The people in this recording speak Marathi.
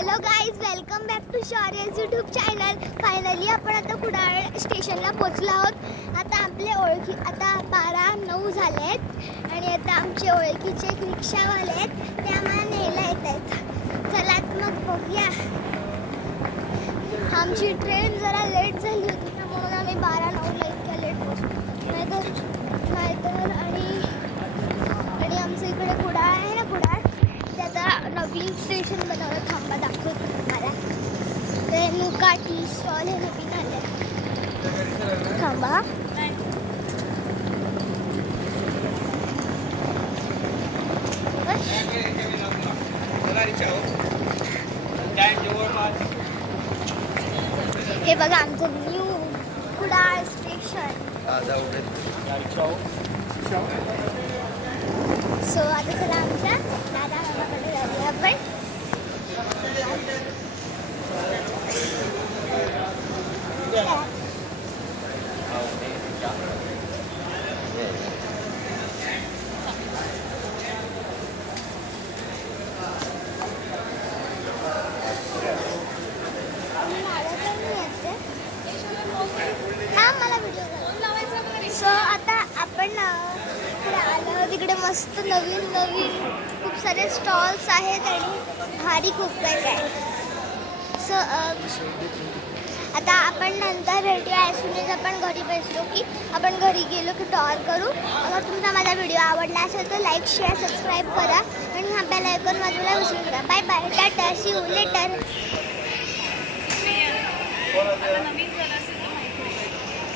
Hello guys, welcome back to Shaurya's YouTube channel. Finally आपण आता कुडाळ स्टेशनला पोचलो आहोत. आता आपले ओळखी आता 12:09 झाले आहेत आणि आता आमचे ओळखीचे एक रिक्षावाले आहेत, ते आम्हाला न्यायला येत आहेत. चला मग बघूया. आमची ट्रेन जरा लेट झाली होती ना, म्हणून आम्ही 12:09ला इतक्या लेट पोचलो. नाहीतर आणि आमचं इकडे कुडाळ आहे ना, कुडाळ ते आता नवीन स्टेशन बनवलं. थांबा दाखवतो तुम्हाला. ते नुका टी स्टॉल हे नवीन आले. थांबा. हे बघा आमचं न्यू कुडाळ स्टेशन. सो आता चला आमच्या दादा मामाकडे जाऊया आपण. सो आता आपण तिकडे मस्त नवीन खूप सारे स्टॉल्स आहेत आणि भारी खूप काही आहे. सो आता आपण नंतर भेटूया. ॲज सून एज आपण घरी बसलो की आपण घरी गेलो की टॉर करू. अगर तुमचा माझा व्हिडिओ आवडला असेल तर लाईक शेअर सबस्क्राईब करा आणि हा बेल आयकॉन वाजवायला विसरू नका. Bye bye, tata, see you letter.